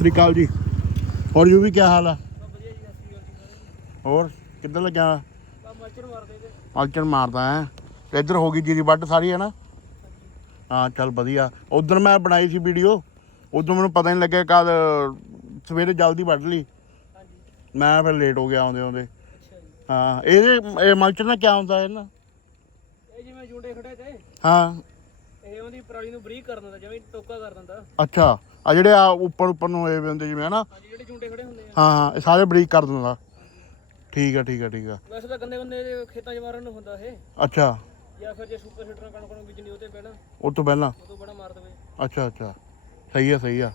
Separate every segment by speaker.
Speaker 1: ਸ੍ਰੀ ਅਕਾਲ ਜੀ। ਹੋਰ ਯੂ ਵੀ ਕੀ ਹਾਲ ਆ? ਹੋਰ ਕਿੱਧਰ ਲੱਗਿਆ?
Speaker 2: ਬਾ ਮਲਚਰ ਮਾਰਦੇ
Speaker 1: ਹੈ। ਤੇ ਇੱਧਰ ਹੋ ਗਈ ਜੀਰੀ ਵੱਢ ਸਾਰੀ ਹੈ ਨਾ ਹਾਂ ਚੱਲ ਵਧੀਆ। ਉਦੋਂ ਮੈਂ ਬਣਾਈ ਸੀ ਵੀਡੀਓ। ਉਦੋਂ ਮੈਨੂੰ ਪਤਾ ਨਹੀਂ ਲੱਗਿਆ ਕਦ ਸਵੇਰੇ ਜਲਦੀ ਵੱਢ ਲਈ। ਮੈਂ ਫਿਰ ਲੇਟ ਹੋ ਗਿਆ ਆਉਂਦੇ ਆਉਂਦੇ। ਹਾਂ ਇਹਦੇ ਇਹ ਮਲਚਰ ਨਾਲ ਕੀ ਹੁੰਦਾ ਇਹਨਾਂ?
Speaker 2: ਇਹ ਜਿਵੇਂ ਜੁੰਡੇ ਖੜੇ ਤੇ
Speaker 1: ਹਾਂ।
Speaker 2: ਇਹ ਉਹਦੀ ਪਰਾਲੀ ਨੂੰ ਬਰੀਕ ਕਰ ਦਿੰਦਾ ਜਿਵੇਂ ਟੋਕਾ ਕਰ ਦਿੰਦਾ।
Speaker 1: ਅੱਛਾ। ਆ ਜਿਹੜੇ ਆ ਉੱਪਰ ਉੱਪਰ ਨੂੰ ਹੋਏ ਹੁੰਦੇ ਜਿਵੇਂ ਹਨਾ।
Speaker 2: ਹਾਂਜੀ ਜਿਹੜੇ ਜੁੰਡੇ ਖੜੇ ਹੁੰਦੇ ਆ।
Speaker 1: ਹਾਂ ਹਾਂ ਇਹ ਸਾਰੇ ਬਰੀਕ ਕਰ ਦਿੰਦਾ। ਠੀਕ ਆ ਠੀਕ ਆ ਠੀਕ ਆ।
Speaker 2: ਵੈਸੇ ਤਾਂ ਗੰਦੇ ਗੰਦੇ ਦੇ ਖੇਤਾਂ 'ਚ ਮਾਰਨ ਨੂੰ ਹੁੰਦਾ ਇਹ।
Speaker 1: ਅੱਛਾ।
Speaker 2: ਜਾਂ ਫਿਰ ਜੇ ਸੁਪਰ ਸੀਡਰ ਕਣਕ ਨੂੰ ਬੀਜਣੀ ਉਹਦੇ ਪਹਿਲਾਂ।
Speaker 1: ਉਹ ਤੋਂ ਪਹਿਲਾਂ?
Speaker 2: ਉਦੋਂ ਬੜਾ ਮਾਰ ਦਵੇ।
Speaker 1: ਅੱਛਾ ਅੱਛਾ। ਸਹੀ ਆ ਸਹੀ ਆ।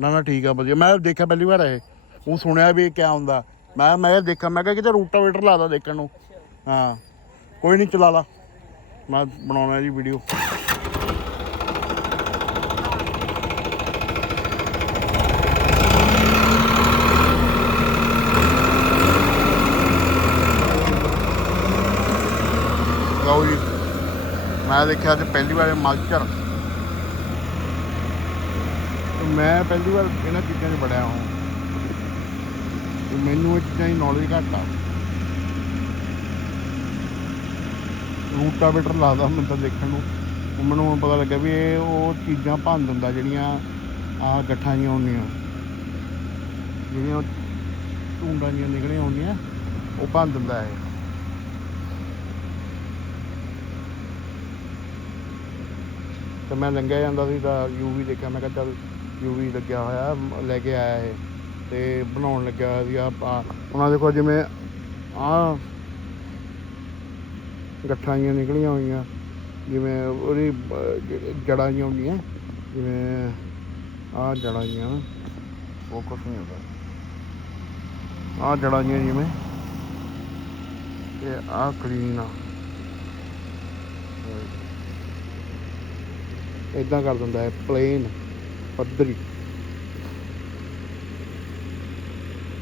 Speaker 1: ਨਾ ਨਾ ਠੀਕ ਆ ਵਧੀਆ। ਮੈਂ ਦੇਖਿਆ ਪਹਿਲੀ ਵਾਰ ਇਹ। ਉਹ ਸੁਣਿਆ ਵੀ ਇਹ ਕਿਆ ਹੁੰਦਾ। ਮੈਂ ਮੈਂ ਦੇਖਿਆ ਮੈਂ ਕਿਹਾ ਕਿਤੇ ਰੂਟਾਵੇਟਰ ਲਾਦਾ ਦੇਖਣ ਨੂੰ। ਹਾਂ। ਕੋਈ ਨਹੀਂ ਚਲਾ ਲਾ। ਮੈਂ ਬਣਾਉਣਾ ਜੀ ਵੀਡੀਓ ਲਓ ਜੀ ਮੈਂ ਦੇਖਿਆ ਅੱਜ ਪਹਿਲੀ ਵਾਰ ਮਲਚਰ ਮੈਂ ਪਹਿਲੀ ਵਾਰ ਇਹਨਾਂ ਚੀਜ਼ਾਂ 'ਚ ਬੜਿਆ ਹਾਂ ਤੇ ਮੈਨੂੰ ਇਹ ਚੀਜ਼ਾਂ ਦੀ ਨੌਲੇਜ ਘੱਟ ਆ। ਰੂਟਾਵੇਟਰ ਲਾਦਾ ਮੈਨੂੰ ਤਾਂ ਦੇਖਣ ਨੂੰ। ਮੈਨੂੰ ਹੁਣ ਪਤਾ ਲੱਗਿਆ ਵੀ ਇਹ ਉਹ ਚੀਜ਼ਾਂ ਭੰਨ ਦਿੰਦਾ ਜਿਹੜੀਆਂ ਆ ਗੱਠਾਂ ਜੀਆਂ ਹੁੰਦੀਆਂ। ਜਿਹੜੀਆਂ ਢੂੰਡਾਂ ਜੀਆਂ ਨਿਕਲੀਆਂ ਹੁੰਦੀਆਂ, ਉਹ ਭੰਨ ਦਿੰਦਾ ਹੈ ਤੇ ਮੈਂ ਲੰਘਿਆ ਜਾਂਦਾ ਸੀ ਤਾਂ ਯੂਵੀ ਦੇਖਿਆ ਮੈਂ ਕਿਹਾ ਚੱਲ ਯੂਵੀ ਲੱਗਿਆ ਹੋਇਆ ਲੈ ਕੇ ਆਇਆ ਇਹ ਤੇ ਬਣਾਉਣ ਲੱਗਿਆ ਹੋਇਆ ਸੀ ਆ ਉਹਨਾਂ ਦੇਖੋ ਜਿਵੇਂ ਆ ਗੱਠਾਂ ਜੀਆਂ ਨਿਕਲੀਆਂ ਹੋਈਆਂ ਜਿਵੇਂ ਉਹਦੀ ਬ- ਜ- ਜੜ੍ਹਾਂ ਜੀਆਂ ਹੁੰਦੀਆਂ ਜਿਵੇਂ ਆ ਜੜ੍ਹਾਂ ਜੀਆਂ ਨਾ, ਉਹ ਕੁਛ ਨਹੀਂ ਹੁੰਦਾ। ਆ ਜੜ੍ਹਾਂ ਜੀਆਂ ਜਿਵੇਂ ਤੇ ਆ ਕਲੀਨ ਆ। ਇਦਾਂ ਕਰ ਦਿੰਦਾ ਹੈ ਪਲੇਨ ਪੱਧਰੀ।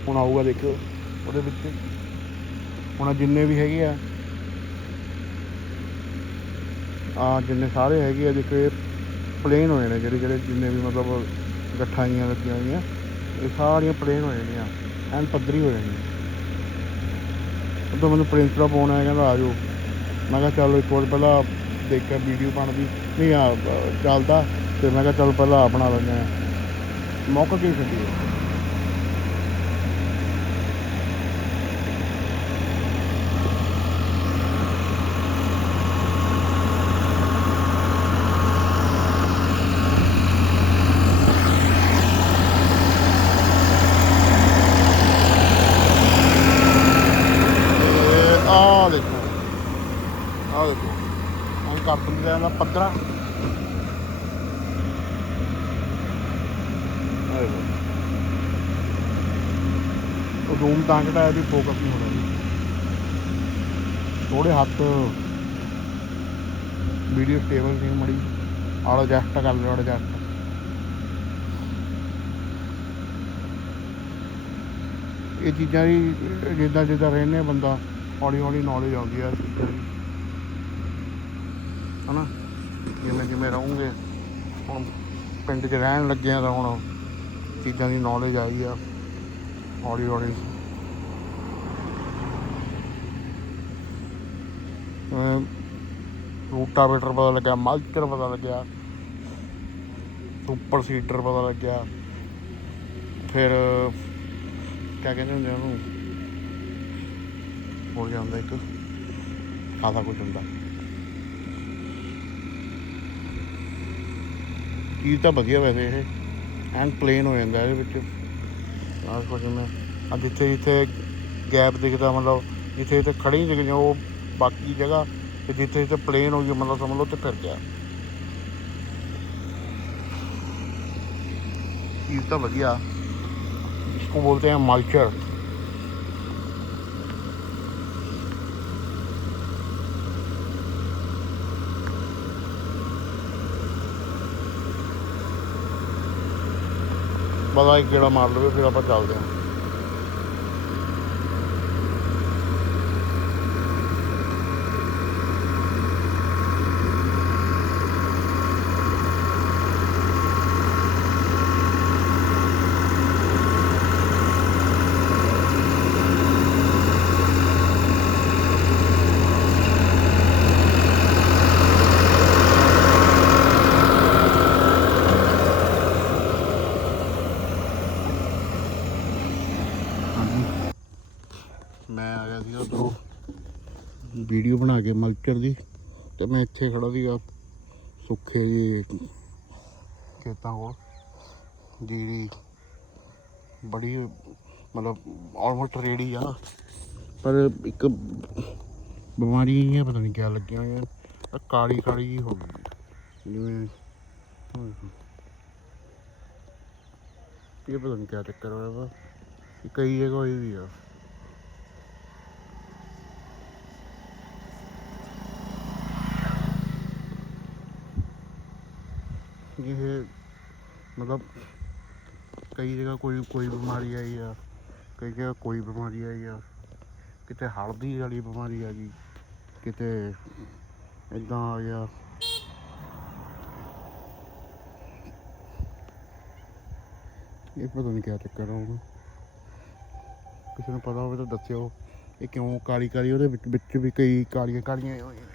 Speaker 1: ਹੁਣ ਆਊਗਾ ਦੇਖੋ ਉਹਦੇ ਵਿੱਚ ਹੁਣ ਜਿੰਨੇ ਵੀ ਹੈਗੇ ਆ ਆ ਜਿੰਨੇ ਸਾਰੇ ਹੈਗੇ ਆ, ਦੇਖੋ ਇਹ ਪਲੇਨ ਹੋਏ ਨੇ ਜਿਹੜੇ ਜਿਹੜੇ ਜਿੰਨੇ ਵੀ ਮਤਲਬ ਗੱਠਾਂ ਲੱਗੀਆਂ ਹੋਈਆਂ, ਇਹ ਸਾਰੀਆਂ ਪਲੇਨ ਹੋ ਜਾਣੀਆਂ, ਐਨ ਪੱਧਰੀ ਹੋ ਜਾਣੀਆਂ। ਉਦੋਂ ਮੈਨੂੰ ਪ੍ਰਿੰਸ ਦਾ ਫੋਨ ਆਇਆ, ਕਹਿੰਦਾ ਆ ਜਾਓ। ਮੈਂ ਕਿਹਾ ਚੱਲ ਇੱਕ ਵਾਰ ਪਹਿਲਾਂ ਦੇਖਿਆ ਵੀਡੀਓ ਬਣਦੀ। ਨਹੀਂ ਆ, ਚੱਲਦਾ। ਤੇ ਮੈਂ ਕਿਹਾ ਚੱਲ ਪਹਿਲਾਂ ਆ ਬਣਾ ਲੈਂਦੇ ਆ ਮੌਕਾ ਕੀ ਛੱਡੀ ਆਹ ਦੇਖੋ। ਆ ਦੇਖੋ। ਹੁਣ ਕੱਟ ਲੈਣਾ 15 ਉਹ ਰੂਮ ਤਾਂ ਘਟਾਇਆ ਵੀ ਫੋਕਸ ਨਹੀਂ ਹੋ ਜੀ ਥੋੜੇ ਹੱਥ ਵੀਡੀਓ ਸਟੇਬਲ ਨਹੀਂ ਮੜੀ। ਆੜਾ ਐਡਜਸਟ ਕਰ ਲਿਓ ਐਡਜਸਟ ਇਹ ਚੀਜ਼ਾਂ ਦੀ ਜਿੱਦਾਂ ਜਿੱਦਾਂ ਰਹਿੰਦੇ ਬੰਦਾ, ਹੌਲੀ ਹੌਲੀ ਨੌਲੇਜ ਆਉਂਦੀ ਆ, ਇਸ ਹਨਾ? ਜਿਵੇਂ ਜਿਵੇਂ ਰਹੋਗੇ, ਹੁਣ ਪਿੰਡ 'ਚ ਰਹਿਣ ਲੱਗੇ ਆ ਤਾਂ ਹੁਣ ਚੀਜ਼ਾਂ ਦੀ ਨੌਲੇਜ ਆਈ ਆ। ਹੌਲੀ ਹੌਲੀ। ਰੂਟਾਵੇਟਰ ਪਤਾ ਲੱਗਿਆ ਮਲਚਰ ਪਤਾ ਲੱਗਿਆ, ਸੁਪਰ ਸੀਡਰ ਪਤਾ ਲੱਗਿਆ। ਫਿਰ ਕਿਆ ਕਹਿੰਦੇ ਹੁੰਦੇ ਉਹਨੂੰ? ਹੋ ਜਾਂਦਾ ਇੱਕ। ਖਾਦਾ ਕੁਝ ਹੁੰਦਾ। ਚੀਜ਼ ਤਾਂ ਵਧੀਆ ਵੈਸੇ ਇਹ। ਐਨ ਪਲੇਨ ਹੋ ਜਾਂਦਾ ਇਹਦੇ ਵਿੱਚ ਆਹ ਕੁਝ ਮੈਂ ਆ ਜਿੱਥੇ ਜਿੱਥੇ ਗੈਪ ਦਿਖਦਾ ਮਤਲਬ ਜਿੱਥੇ ਜਿੱਥੇ ਖੜੀ ਦਿਖਦੀ ਉਹ ਬਾਕੀ ਜਗ੍ਹਾ ਤੇ ਜਿੱਥੇ ਜਿੱਥੇ ਪਲੇਨ ਹੋ ਗਈ ਮਤਲਬ ਸਮਝ ਲਓ ਤੇ ਫਿਰ ਗਿਆ ਚੀਜ਼ ਤਾਂ ਵਧੀਆ इसको बोलते हैं मल्चर ਪਤਾ ਇੱਕ ਕਿਹੜਾ ਮਾਰ ਲਵੇ ਫਿਰ ਆਪਾਂ ਚੱਲਦੇ ਹਾਂ ਮੈਂ ਆ ਗਿਆ ਸੀ ਉਧਰੋਂ ਵੀਡੀਓ ਬਣਾ ਕੇ ਮਲਚਰ ਦੀ ਤੇ ਮੈਂ ਇੱਥੇ ਖੜਾ ਸੀਗਾ ਸੁੱਖੇ ਜੀ ਖੇਤਾਂ ਕੋਲ, ਜਿਹੜੀ ਬੜੀ ਮਤਲਬ ਆਲਮੋਸਟ ਰੇਡੀ ਆ ਪਰ ਇੱਕ ਬਿਮਾਰੀ ਹੈ ਪਤਾ ਨਹੀਂ ਕਿਆ ਲੱਗਿਆ ਹੋਇਆ ਕਾਲੀ ਕਾਲੀ ਜੀ ਹੋ ਗਈ। ਜਿਵੇਂ ਇਹ ਪਤਾ ਨਹੀਂ ਕਿਆ ਚੱਕਰ ਹੋਇਆ ਵਾ ਕਈ ਜਗ੍ਹਾ ਹੋਈ ਵੀ ਆ ਇਹ ਮਤਲਬ ਕਈ ਜਗ੍ਹਾ ਕੋਈ ਕੋਈ ਬਿਮਾਰੀ ਆਈ ਆ, ਕਈ ਜਗ੍ਹਾ ਕੋਈ ਬਿਮਾਰੀ ਆਈ ਆ। ਕਿਤੇ ਹਲਦੀ ਵਾਲੀ ਬਿਮਾਰੀ ਆ ਗਈ, ਕਿਤੇ ਇਦਾਂ ਆ ਗਿਆ। ਇਹ ਪਤਾ ਨਹੀਂ ਕਿਆ ਚੱਕਰ ਆ ਕਿਸੇ ਨੂੰ ਪਤਾ ਹੋਵੇ ਤਾਂ ਦੱਸਿਓ। ਇਹ ਕਿਉਂ ਕਾਲੀ ਕਾਲੀ ਉਹਦੇ ਵਿੱਚ ਵਿੱਚ ਵੀ ਕਈ ਕਾਲੀਆਂ ਕਾਲੀਆਂ ਹੋਈਆਂ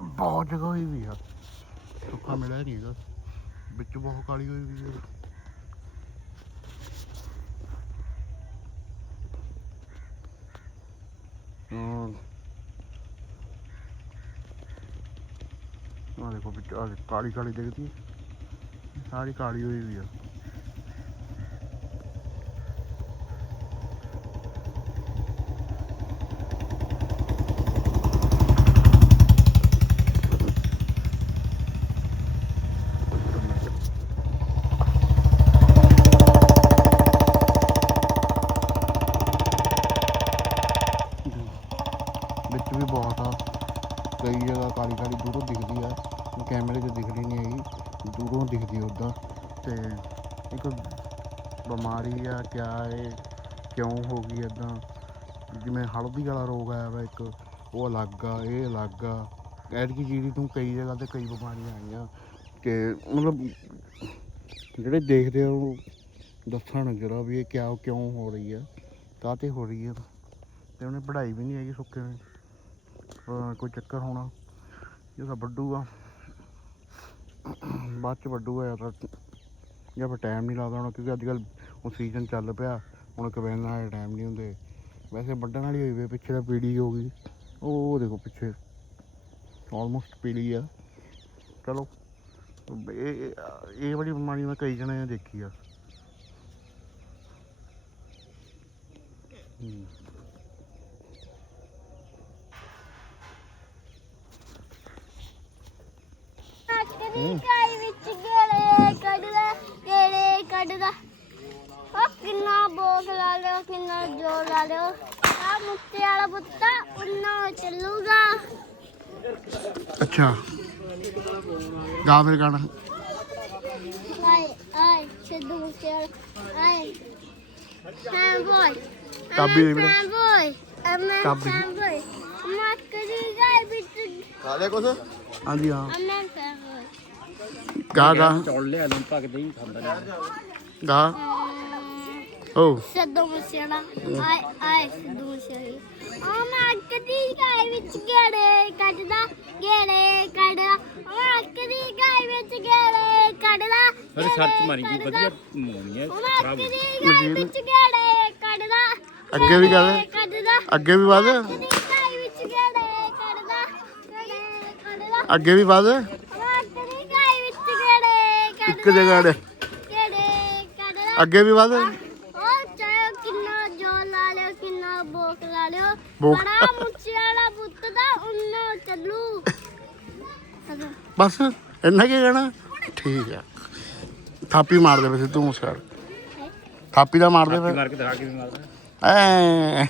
Speaker 1: ਬਹੁਤ ਜਗ੍ਹਾ ਹੋਈ ਵੀ ਆ। ਸੁੱਕਾ ਮਿਲਿਆ ਨਹੀਂ ਹੈਗਾ। ਵਿੱਚ ਬਹੁਤ ਕਾਲੀ ਹੋਈ ਵੀ ਹੈ। ਆ ਦੇਖੋ ਵਿੱਚ ਆ ਕਾਲੀ ਕਾਲੀ ਦਿਖਦੀ ਸਾਰੀ ਕਾਲੀ ਹੋਈ ਵੀ ਆ ਵਿੱਚ ਵੀ ਬਹੁਤ ਆ ਕਈ ਜਗ੍ਹਾ ਕਾਲੀ ਕਾਲੀ ਦੂਰੋਂ ਦਿਖਦੀ ਆ ਕੈਮਰੇ 'ਚ ਦਿਖਦੀ ਨਹੀਂ ਹੈਗੀ ਦੂਰੋਂ ਦਿਖਦੀ ਉੱਦਾਂ ਤੇ ਇੱਕ ਬਿਮਾਰੀ ਆ, ਕਿਆ ਇਹ ਕਿਉਂ ਹੋ ਗਈ ਇਦਾਂ ਜਿਵੇਂ ਹਲਦੀ ਵਾਲਾ ਰੋਗ ਆਇਆ ਵਾ ਇੱਕ, ਉਹ ਅਲੱਗ ਆ, ਇਹ ਅਲੱਗ ਆ। ਐਤਕੀ ਜੀਰੀ ਤੋਂ ਕਈ ਜਗ੍ਹਾ ਤੇ ਕਈ ਬਿਮਾਰੀਆਂ ਆਈਆਂ ਕਿ ਮਤਲਬ ਜਿਹੜੇ ਦੇਖਦੇ ਆ, ਉਹ ਦੱਸਣ ਜਰਾ ਵੀ ਇਹ ਕਿਆ, ਕਿਉਂ ਹੋ ਰਹੀ ਆ ਕਾਹਤੇ ਹੋ ਰਹੀ ਆ। ਤੇ ਉਹਨੇ ਪੜ੍ਹਾਈ ਵੀ ਨਹੀਂ ਹੈਗੀ ਸੁੱਕੇ ਨੇ। ਕੋਈ ਚੱਕਰ ਹੋਣਾ, ਇਹ ਤਾਂ ਆ। ਬਾਅਦ ਚ ਵੱਡੂ ਜਾਂ ਤਾਂ ਜਾਂ ਫਿਰ ਟਾਈਮ ਨਹੀਂ ਲੱਗਦਾ ਹੁਣ, ਕਿਉਂਕਿ ਅੱਜ ਕੱਲ ਹੁਣ ਸੀਜ਼ਨ ਚੱਲ ਪਿਆ, ਹੁਣ ਕਵੈਨ ਨਾਲ ਟਾਈਮ ਨਹੀਂ ਹੁੰਦੇ। ਵੈਸੇ ਵੱਢਣ ਵਾਲੀ ਹੋਈ ਵੀ ਪਿੱਛੇ ਦਾ ਪੀੜੀ ਹੋ ਗਈ। ਉਹ ਦੇਖੋ ਪਿੱਛੇ ਆਲਮੋਸਟ ਪੀਲੀ ਆ। ਚਲੋ, ਇਹ, ਇਹ- ਇਹ ਵਾਲੀ ਬਿਮਾਰੀ ਮੈਂ ਕਈ ਜਣੇ ਦੇਖੀ ਆ। ਹੂੰ।
Speaker 3: ਵਿੱਚ ਕੱਢਦਾ ਗੇੜੇ ਕੱਢਦਾ। ਉਹ ਕਿੰਨਾ ਬੋਖ ਲਾ ਲਿਓ ਕਿੰਨਾ ਜੋਰ ਲਾ ਲਿਓ। ਆ ਮੁੱਤੇ ਵਾਲਾ ਬੁੱਤਾ ਉਹਨਾਂ ਚੱਲੂਗਾ।
Speaker 1: ਅੱਛਾ। ਗਾ ਫਿਰ ਗਾਣਾ।
Speaker 3: ਆਏ ਆਏ ਸਿੱਧੂ ਮੁੱਤੇ ਆਏ। ਹਾਂ ਬੋਏ
Speaker 1: ਕਾਬੀ ਦੇ।
Speaker 3: ਹਾਂ ਬੋਏ ਅਮਾ
Speaker 1: ਕਾਬੀ।
Speaker 3: ਹਾਂ ਬੋਏ ਮਾ ਕਦੀ ਕਾਈ ਵਿੱਚ
Speaker 1: ਖਾ ਲਿਆ ਕੁਛ? ਹਾਂਜੀ ਹਾਂ।
Speaker 3: ਅਮਾ ਹਾਂ ਬੋਏ
Speaker 1: ਗਾ ਗਾ।
Speaker 2: ਚੌਲ ਲਿਆ ਲੰਮ ਪੱਕ ਦੇ ਹੀ ਖਾਂਦਾ ਰਿਹਾ
Speaker 1: ਗਾ। ਓ।
Speaker 3: ਸਿੱਧੂ ਮੂਸੇਵਾਲਾ। ਆਏ ਆਏ ਸਿੱਧੂ ਮੂਸੇਵਾਲਾ। ਆ ਮੈਂ ਕਦੀ ਗਾਇ ਵਿੱਚ ਗੇੜੇ ਕੱਢਦਾ ਗੇੜੇ ਕੱਢਦਾ। ਮੈਂ ਕਦੀ ਗਾਇ ਵਿੱਚ ਗੇੜੇ ਕੱਢਦਾ
Speaker 2: ਫਿਰ ਸਰਚ ਮਾਰੀ ਜੀ ਵਧੀਆ ਮੋਣੀ ਹੈ
Speaker 3: ਮੈਂ
Speaker 2: ਖਰਾਬ
Speaker 3: ਕਦੀ ਗਾਇ ਵਿੱਚ ਗੇੜੇ ਕੱਢਦਾ
Speaker 1: ਅੱਗੇ ਵੀ ਗੱਲ ਅੱਗੇ ਵੀ ਵੱਧ
Speaker 3: ਕਦੀ ਗਾਇ ਵਿੱਚ ਗੇੜੇ ਕੱਢਦਾ ਗੇੜੇ ਕੱਢਦਾ।
Speaker 1: ਅੱਗੇ ਵੀ ਵੱਧ
Speaker 3: ਮੈਂ ਕਦੀ ਗਾਇ ਵਿੱਚ ਗੇੜੇ ਕੱਢਦਾ
Speaker 1: ਇੱਕ ਜਗ੍ਹਾ
Speaker 3: ਕੱਢਦਾ
Speaker 1: ਅੱਗੇ ਵੀ ਵੱਧ?
Speaker 3: ਉਹ ਚਾਹੇ ਕਿੰਨਾ ਜੋਰ ਲਾ ਲਿਓ ਕਿੰਨਾ ਬੋਕ ਲਾ ਲਿਓ।
Speaker 1: ਬੋਕ।
Speaker 3: ਬੜਾ ਮੁੱਛੀ ਵਾਲਾ ਬੁੱਤ ਦਾ ਉਹਨਾਂ ਚੱਲੂ?
Speaker 1: ਬਸ ਇੰਨਾ ਕੀ ਕਹਿਣਾ? ਠੀਕ ਆ। ਥਾਪੀ ਮਾਰ ਦੇ ਵੈਸੇ ਤੂੰ ਮੁਸਕਰ ਥਾਪੀ ਦਾ ਮਾਰ ਦੇ ਫਿਰ।
Speaker 2: ਮਾਰ ਕੇ ਦਿਖਾ ਕੇ ਵੀ ਮਾਰਦਾ।
Speaker 1: ਐ।